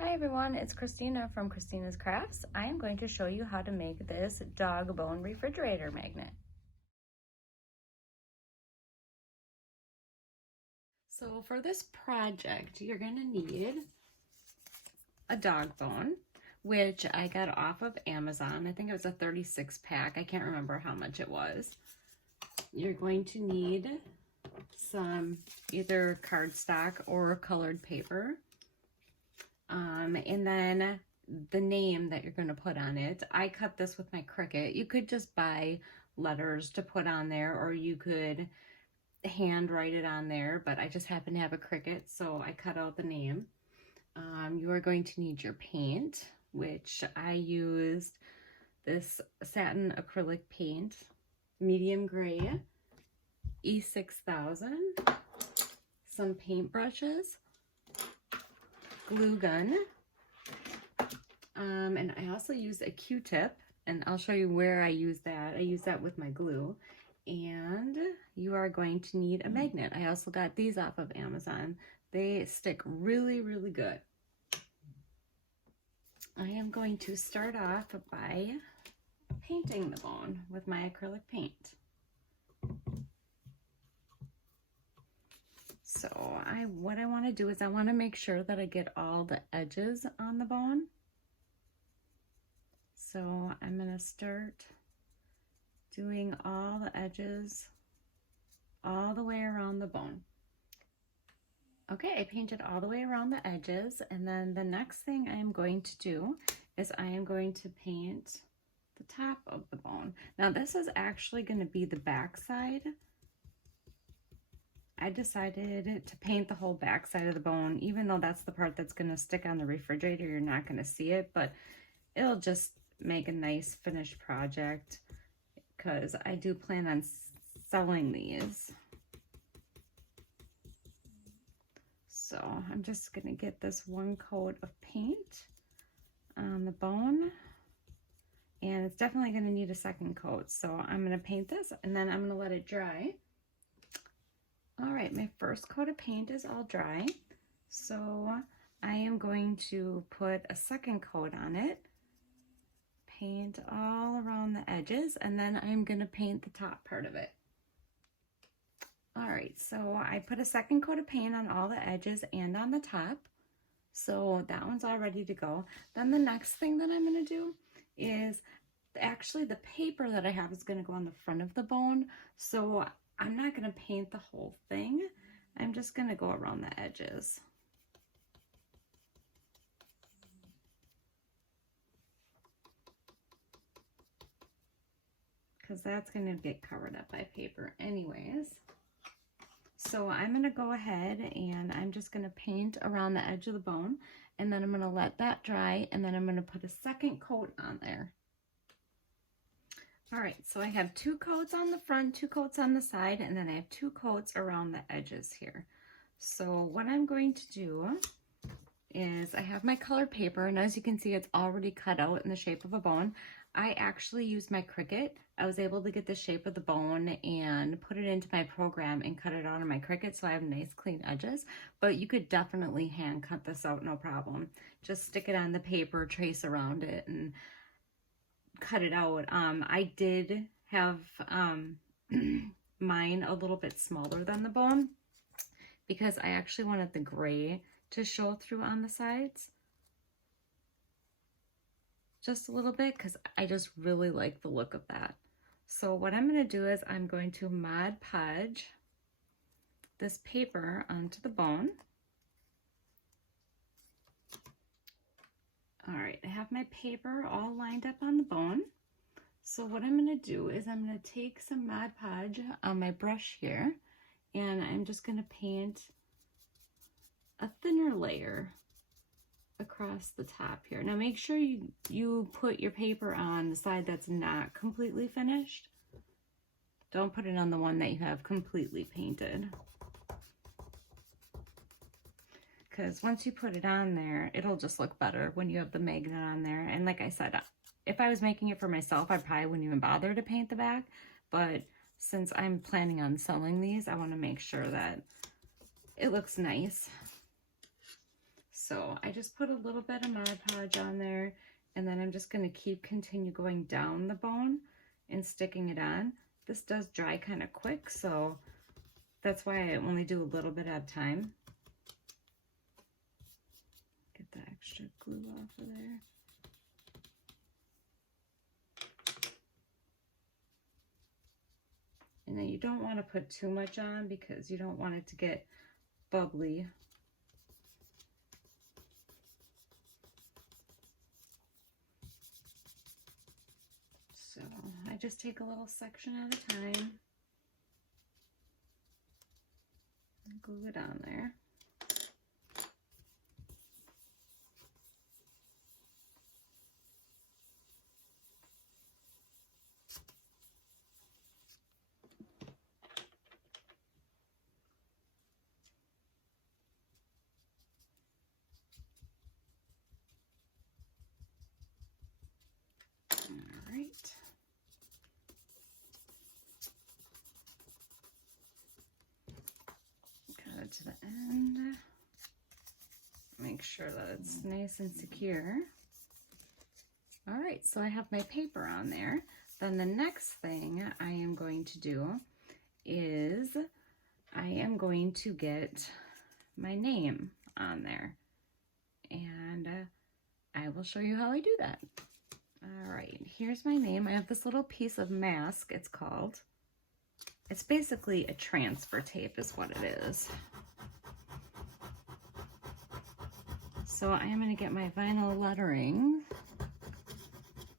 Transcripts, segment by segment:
Hi everyone, it's Kristina from Kristina's Krafts. I am going to show you how to make this dog bone refrigerator magnet. So for this project, you're going to need a dog bone, which I got off of Amazon. I think it was a 36 pack. I can't remember how much it was. You're going to need some either cardstock or colored paper. And then the name that you're going to put on it. I cut this with my Cricut. You could just buy letters to put on there, or you could hand write it on there, but I just happen to have a Cricut, so I cut out the name. You are going to need your paint, which I used this satin acrylic paint, medium gray, E6000, some paintbrushes, glue gun, and I also use a Q-tip, and I'll show you where I use that. I use that with my glue. And you are going to need a magnet. I also got these off of Amazon. They stick really, really good. I am going to start off by painting the bone with my acrylic paint. So what I want to do is I want to make sure that I get all the edges on the bone. So I'm going to start doing all the edges all the way around the bone. Okay, I painted all the way around the edges, and then the next thing I am going to do is I am going to paint the top of the bone. Now this is actually going to be the back side. I decided to paint the whole back side of the bone, even though that's the part that's going to stick on the refrigerator. You're not going to see it, but it'll just make a nice finished project because I do plan on selling these. So I'm just going to get this one coat of paint on the bone, and it's definitely going to need a second coat. So I'm going to paint this and then I'm going to let it dry. All right, my first coat of paint is all dry. So I am going to put a second coat on it, paint all around the edges, and then I'm going to paint the top part of it. All right, so I put a second coat of paint on all the edges and on the top. So that one's all ready to go. Then the next thing that I'm going to do is actually the paper that I have is going to go on the front of the bone. So I'm not going to paint the whole thing. I'm just going to go around the edges. Because that's going to get covered up by paper anyways. So I'm going to go ahead and I'm just going to paint around the edge of the bone, and then I'm going to let that dry, and then I'm going to put a second coat on there. All right, so I have 2 coats on the front, 2 coats on the side, and then I have 2 coats around the edges here. So what I'm going to do is I have my colored paper, and as you can see, it's already cut out in the shape of a bone. I actually used my Cricut. I was able to get the shape of the bone and put it into my program and cut it out on my Cricut, so I have nice clean edges. But you could definitely hand cut this out, no problem. Just stick it on the paper, trace around it, and cut it out. I did have mine a little bit smaller than the bone because I actually wanted the gray to show through on the sides just a little bit because I just really like the look of that. So what I'm going to do is I'm going to Mod Podge this paper onto the bone. All right, I have my paper all lined up on the bone. So what I'm going to do is I'm going to take some Mod Podge on my brush here, and I'm just going to paint a thinner layer across the top here. Now make sure you put your paper on the side that's not completely finished. Don't put it on the one that you have completely painted, because once you put it on there, it'll just look better when you have the magnet on there. And like I said, if I was making it for myself, I probably wouldn't even bother to paint the back, but since I'm planning on selling these, I want to make sure that it looks nice. So I just put a little bit of Mod Podge on there, and then I'm just going to continue going down the bone and sticking it on. This does dry kind of quick, so that's why I only do a little bit at a time. Get the extra glue off of there. And then you don't want to put too much on because you don't want it to get bubbly. So I just take a little section at a time and glue it on there. All right. Cut it to the end. Make sure that it's nice and secure. All right, so I have my paper on there. Then the next thing I am going to do is I am going to get my name on there. And I will show you how I do that. All right, here's my name. I have this little piece of mask, it's called. It's basically a transfer tape is what it is. So I am going to get my vinyl lettering,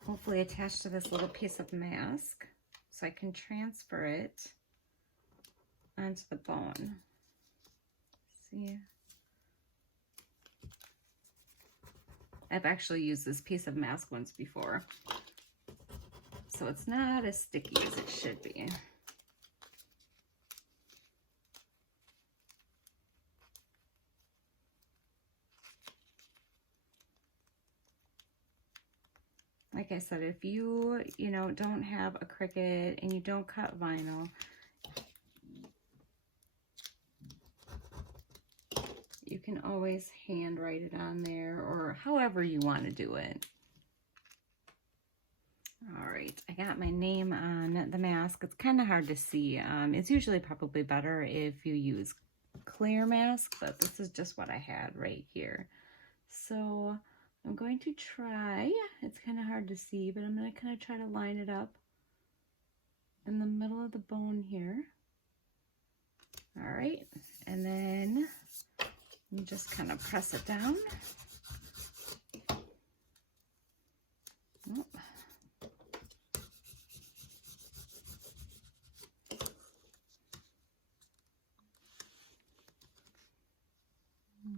hopefully attached to this little piece of mask, so I can transfer it onto the bone. See? I've actually used this piece of mask once before, so it's not as sticky as it should be. Like I said, if you don't have a Cricut and you don't cut vinyl, you can always hand write it on there or however you want to do it. All right, I got my name on the mask. It's kind of hard to see. It's usually probably better if you use clear mask, but this is just what I had right here. So I'm going to try, it's kind of hard to see, but I'm going to kind of try to line it up in the middle of the bone here. All right, and then you just kind of press it down. Oh.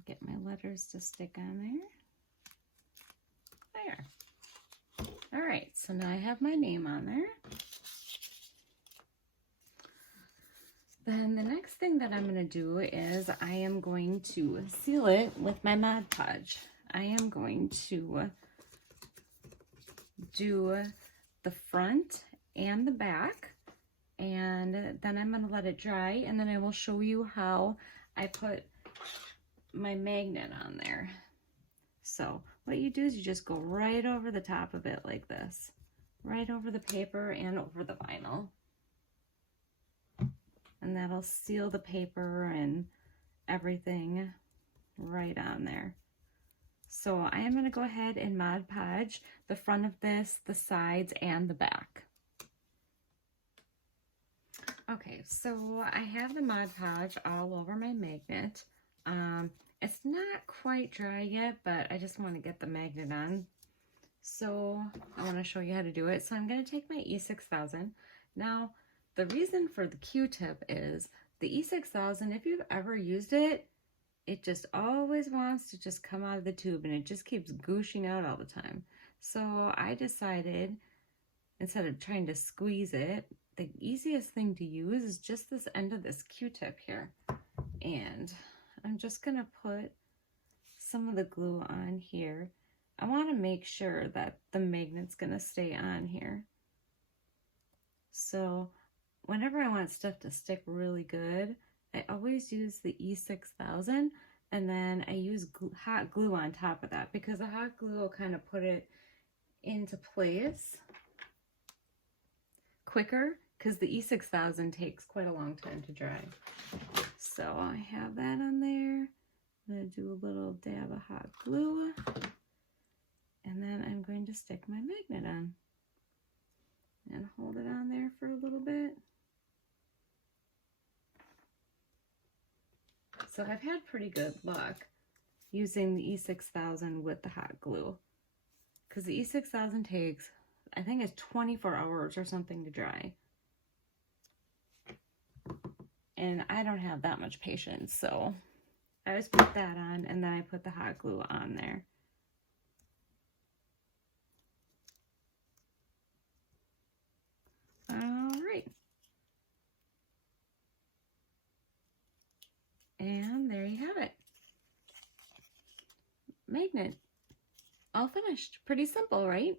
Get my letters to stick on there. There. All right, so now I have my name on there. Then the next thing that I'm going to do is I am going to seal it with my Mod Podge. I am going to do the front and the back, and then I'm going to let it dry, and then I will show you how I put my magnet on there. So what you do is you just go right over the top of it like this, right over the paper and over the vinyl. And that'll seal the paper and everything right on there. So I am going to go ahead and Mod Podge the front of this, the sides, and the back. Okay, so I have the Mod Podge all over my magnet. It's not quite dry yet, but I just want to get the magnet on. So I want to show you how to do it. So I'm going to take my E6000. Now, the reason for the Q-tip is the E6000, if you've ever used it, it just always wants to just come out of the tube and it just keeps gooshing out all the time. So I decided, instead of trying to squeeze it, the easiest thing to use is just this end of this Q-tip here. And I'm just going to put some of the glue on here. I want to make sure that the magnet's going to stay on here. So whenever I want stuff to stick really good, I always use the E6000 And then I use hot glue on top of that because the hot glue will kind of put it into place quicker because the E6000 takes quite a long time to dry. So I have that on there. I'm going to do a little dab of hot glue. And then I'm going to stick my magnet on and hold it on there for a little bit. So I've had pretty good luck using the E6000 with the hot glue because the E6000 takes, I think it's 24 hours or something to dry. And I don't have that much patience, so I just put that on and then I put the hot glue on there. All right. And there you have it. Magnet. All finished. Pretty simple, right?